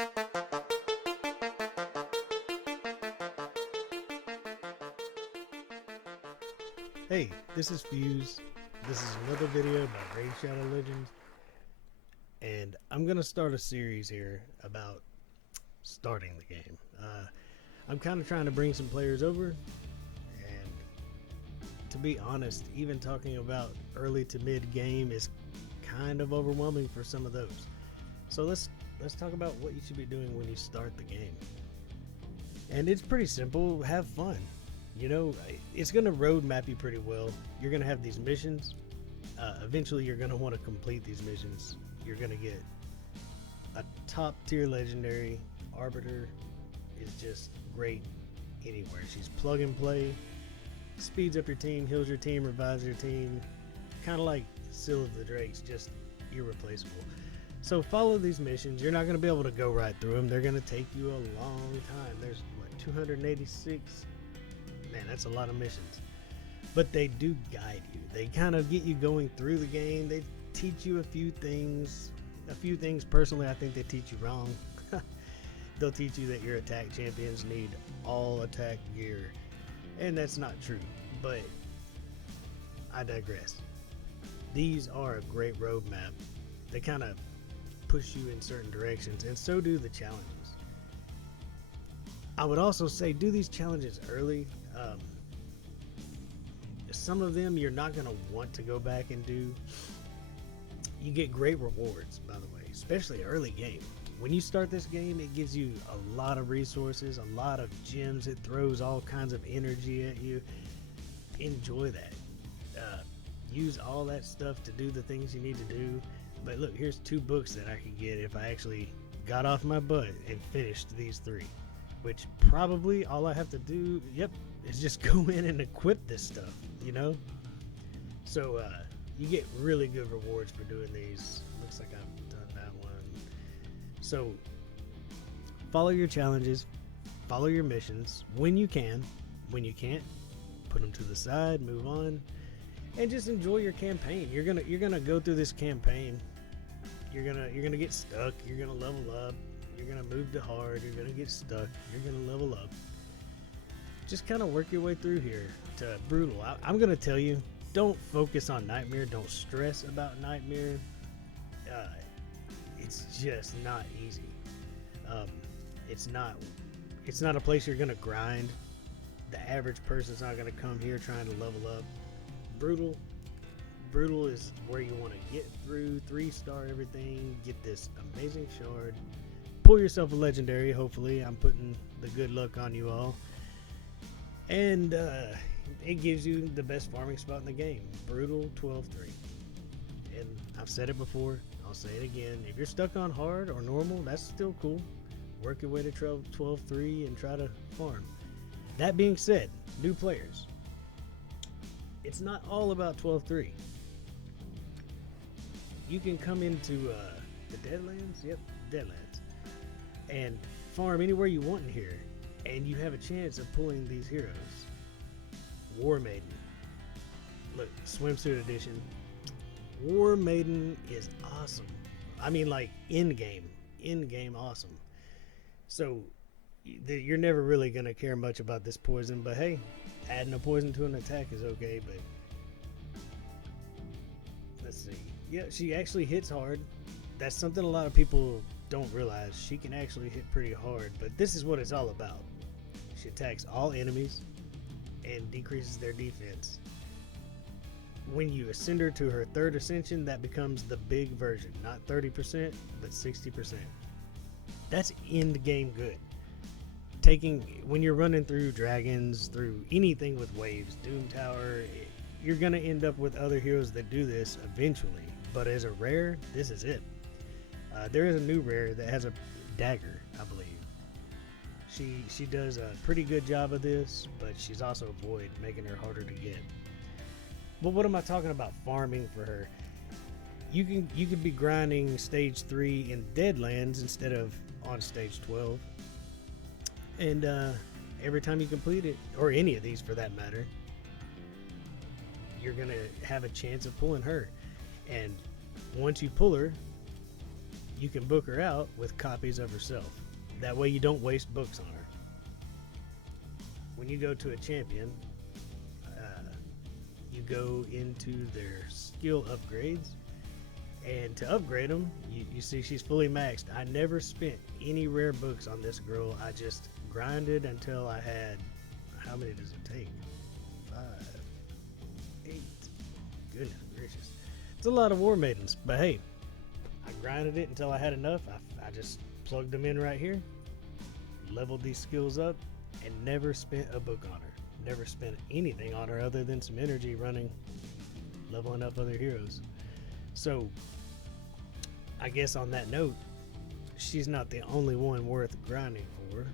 Hey, this is Fuse. This is another video about Raid Shadow Legends, and I'm gonna start a series here about starting the game. I'm kind of trying to bring some players over, and to be honest, even talking about early to mid game is kind of overwhelming for some of those. So let's talk about what you should be doing when you start the game. And it's pretty simple. Have fun. You know, it's going to roadmap you pretty well. You're going to have these missions. Eventually, you're going to want to complete these missions. You're going to get a top tier legendary. Arbiter is just great anywhere. She's plug and play. Speeds up your team, heals your team, revives your team. Kind of like Seal of the Drakes, just irreplaceable. So follow these missions. You're not going to be able to go right through them. They're going to take you a long time. There's what, 286. Man, that's a lot of missions. But they do guide you. They kind of get you going through the game. They teach you a few things. A few things, personally, I think they teach you wrong. They'll teach you that your attack champions need all attack gear. And that's not true. But I digress. These are a great roadmap. They kind of push you in certain directions, and so do the challenges. I would also say do these challenges early. Some of them you're not going to want to go back and do. You get great rewards, by the way, especially early game. When you start this game, it gives you a lot of resources, a lot of gems. It throws all kinds of energy at you. Enjoy that. Use all that stuff to do the things you need to do. But look, here's 2 books that I could get if I actually got off my butt and finished these 3. Which probably all I have to do, is just go in and equip this stuff, you know? So you get really good rewards for doing these. Looks like I've done that one. So follow your challenges, follow your missions when you can. When you can't, put them to the side, move on, and just enjoy your campaign. You're gonna go through this campaign. You're gonna get stuck. You're gonna level up. You're gonna move to hard. You're gonna get stuck. You're gonna level up. Just kind of work your way through here to brutal. I'm gonna tell you, don't focus on Nightmare. Don't stress about Nightmare. It's just not easy. It's not a place you're gonna grind. The average person's not gonna come here trying to level up. Brutal is where you want to get through. 3-star everything. Get this amazing shard. Pull yourself a legendary. Hopefully, I'm putting the good luck on you all. And it gives you the best farming spot in the game. Brutal 12-3. And I've said it before. I'll say it again. If you're stuck on hard or normal, that's still cool. Work your way to 12-3 and try to farm. That being said, new players. It's not all about 12-3. You can come into the Deadlands. Yep, Deadlands. And farm anywhere you want in here. And you have a chance of pulling these heroes. War Maiden. Look, swimsuit edition. War Maiden is awesome. I mean, like, in-game awesome. So, you're never really going to care much about this poison, but hey, adding a poison to an attack is okay, but let's see. Yeah, she actually hits hard. That's something a lot of people don't realize. She can actually hit pretty hard, but this is what it's all about. She attacks all enemies and decreases their defense. When you ascend her to her 3rd ascension, that becomes the big version. Not 30%, but 60%. That's end game good. When you're running through dragons, through anything with waves, Doom Tower, you're going to end up with other heroes that do this eventually. But as a rare, this is it. There is a new rare that has a dagger, I believe. She does a pretty good job of this, but she's also void, making her harder to get. But what am I talking about farming for her? You could be grinding stage 3 in Deadlands instead of on stage 12. And every time you complete it, or any of these for that matter, you're going to have a chance of pulling her. And once you pull her, you can book her out with copies of herself. That way you don't waste books on her. When you go to a champion, you go into their skill upgrades, and to upgrade them, you see she's fully maxed. I never spent any rare books on this girl. I just grinded until I had, how many does it take? 5, 8. Goodness gracious. It's a lot of War Maidens, but hey, I grinded it until I had enough. I just plugged them in right here, leveled these skills up, and never spent a book on her. Never spent anything on her other than some energy running, leveling up other heroes. So, I guess on that note, she's not the only one worth grinding for.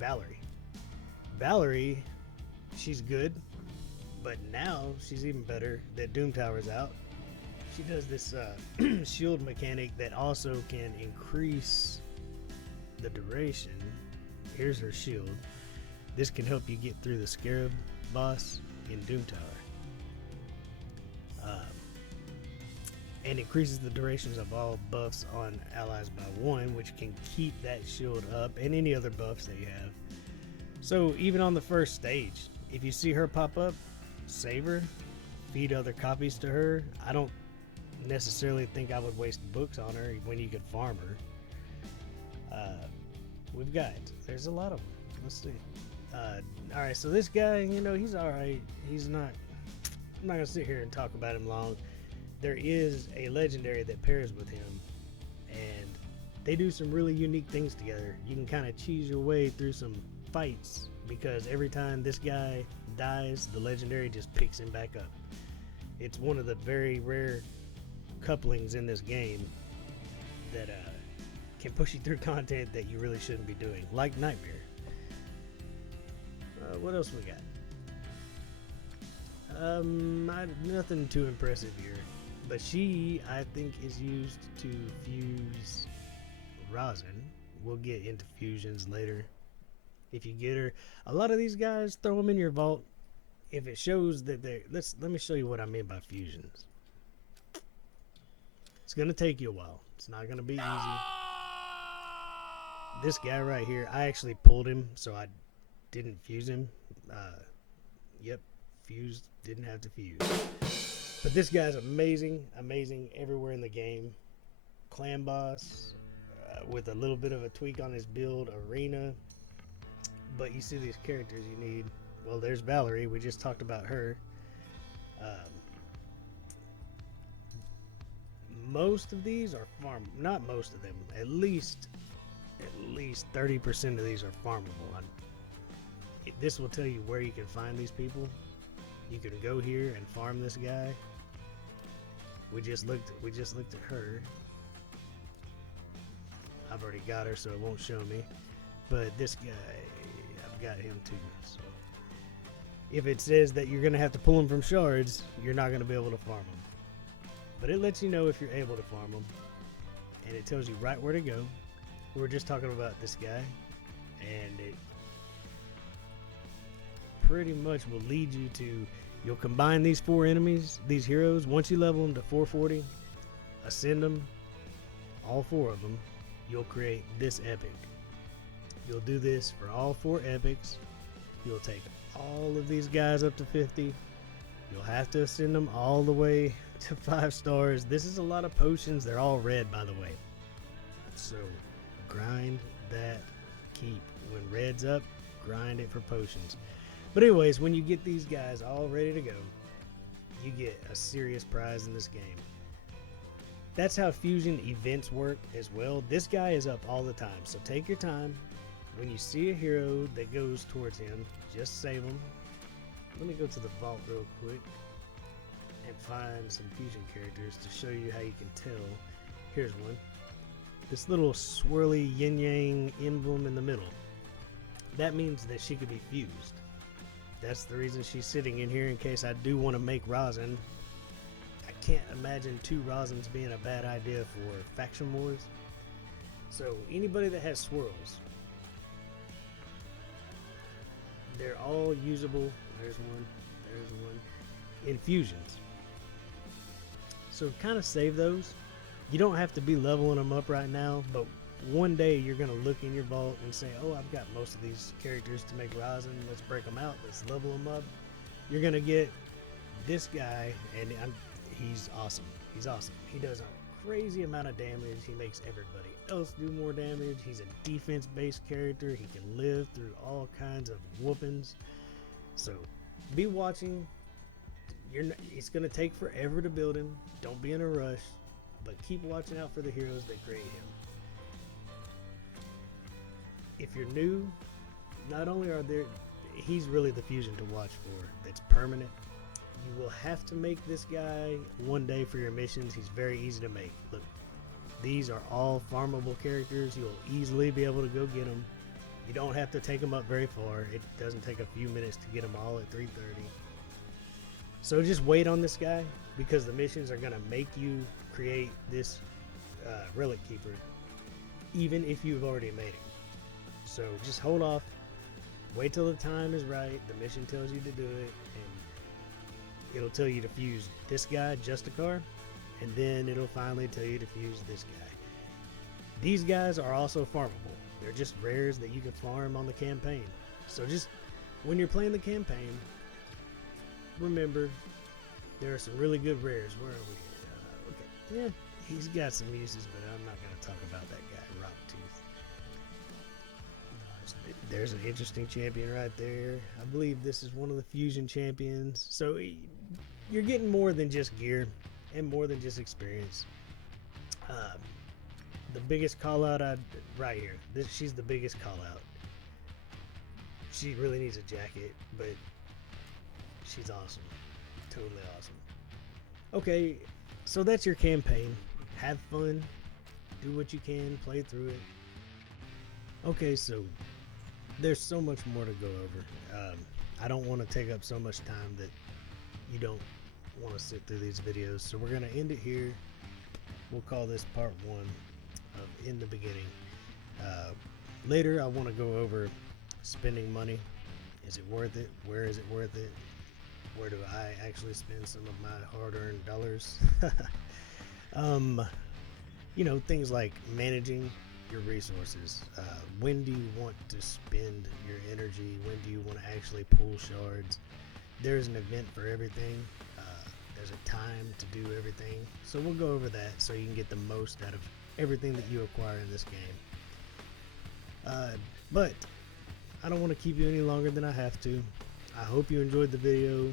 Valerie. Valerie, she's good, but now she's even better that Doom Tower's out. She does this shield mechanic that also can increase the duration. Here's her shield. This can help you get through the Scarab boss in Doom Tower. And increases the durations of all buffs on allies by 1, which can keep that shield up, and any other buffs that you have. So even on the first stage, if you see her pop up, save her, feed other copies to her. I don't necessarily think I would waste books on her when you could farm her. We've got, there's a lot of them. Let's see. Alright, so this guy, you know, he's alright. He's not, I'm not going to sit here and talk about him long. There is a legendary that pairs with him, and they do some really unique things together. You can kind of cheese your way through some fights, because every time this guy dies, the legendary just picks him back up. It's one of the very rare couplings in this game that can push you through content that you really shouldn't be doing, like Nightmare. What else we got? Nothing too impressive here, but she, I think, is used to fuse rosin. We'll get into fusions later. If you get her, a lot of these guys, throw them in your vault. If it shows that they're, let me show you what I mean by fusions. It's gonna take you a while. It's not gonna be easy. This guy right here, I actually pulled him, so I didn't fuse him. Yep, fused, didn't have to fuse. But this guy's amazing, amazing everywhere in the game. Clan boss, with a little bit of a tweak on his build, arena. But you see these characters you need. Well, there's Valerie, we just talked about her. Most of these are farm, not most of them, at least 30% of these are farmable. This will tell you where you can find these people. You can go here and farm this guy. We just looked at her. I've already got her, so it won't show me. But this guy, I've got him too. So if it says that you're gonna have to pull them from shards, you're not gonna be able to farm them. But it lets you know if you're able to farm them, and it tells you right where to go. We were just talking about this guy, and it pretty much will lead you to, you'll combine these 4 enemies, these heroes. Once you level them to 440, ascend them, all 4 of them, you'll create this epic. You'll do this for all 4 epics. You'll take all of these guys up to 50. You'll have to ascend them all the way to 5 stars. This is a lot of potions. They're all red, by the way. So grind that keep. When red's up, grind it for potions. But anyways, when you get these guys all ready to go, you get a serious prize in this game. That's how fusion events work as well. This guy is up all the time, so take your time. When you see a hero that goes towards him, just save him. Let me go to the vault real quick and find some fusion characters to show you how you can tell. Here's one. This little swirly yin-yang emblem in the middle. That means that she could be fused. That's the reason she's sitting in here, in case I do want to make rosin. I can't imagine 2 rosins being a bad idea for faction wars. So anybody that has swirls, they're all usable. There's one, infusions. So kind of save those. You don't have to be leveling them up right now, but one day you're going to look in your vault and say, oh, I've got most of these characters to make Rosin. Let's break them out. Let's level them up. You're going to get this guy, and he's awesome. He's awesome. He does a crazy amount of damage. He makes everybody else do more damage. He's a defense-based character. He can live through all kinds of whoopings. So be watching. It's going to take forever to build him. Don't be in a rush, but keep watching out for the heroes that create him. If you're new, not only are there, he's really the fusion to watch for that's permanent. You will have to make this guy one day for your missions. He's very easy to make. Look, these are all farmable characters. You'll easily be able to go get them. You don't have to take them up very far. It doesn't take a few minutes to get them all at 3:30. So just wait on this guy, because the missions are going to make you create this relic keeper, even if you've already made him. So just hold off. Wait till the time is right. The mission tells you to do it, and it'll tell you to fuse this guy, Justicar, and then it'll finally tell you to fuse this guy. These guys are also farmable. They're just rares that you can farm on the campaign. So just when you're playing the campaign, remember there are some really good rares. Where are we? Okay, yeah, he's got some uses, but I'm not going to talk about that guy, Rocktooth. There's an interesting champion right there. I believe this is one of the fusion champions. So you're getting more than just gear and more than just experience. The biggest call out right here. She's the biggest call out. She really needs a jacket, but she's awesome. Totally awesome. Okay, so that's your campaign. Have fun. Do what you can. Play through it. Okay, so there's so much more to go over. I don't want to take up so much time that you don't want to sit through these videos. So we're going to end it here. We'll call this part 1 of In the Beginning. Later, I want to go over spending money. Is it worth it? Where is it worth it? Where do I actually spend some of my hard-earned dollars? You know, things like managing your resources. When do you want to spend your energy? When do you want to actually pull shards? There's an event for everything. There's a time to do everything. So we'll go over that so you can get the most out of everything that you acquire in this game. But I don't want to keep you any longer than I have to. I hope you enjoyed the video.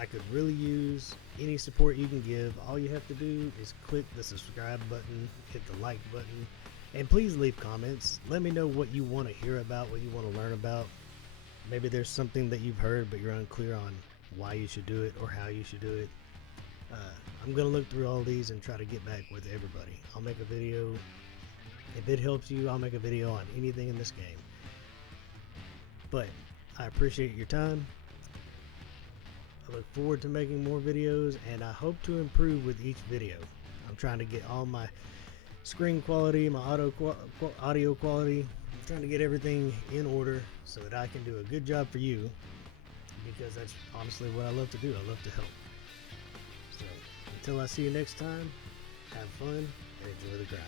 I could really use any support you can give. All you have to do is click the subscribe button, hit the like button, and please leave comments. Let me know what you want to hear about, what you want to learn about. Maybe there's something that you've heard but you're unclear on why you should do it or how you should do it. I'm going to look through all these and try to get back with everybody. I'll make a video. If it helps you, I'll make a video on anything in this game. But I appreciate your time. I look forward to making more videos, and I hope to improve with each video. I'm trying to get all my screen quality, my audio quality. I'm trying to get everything in order so that I can do a good job for you, because that's honestly what I love to do. I love to help. So until I see you next time, have fun and enjoy the grind.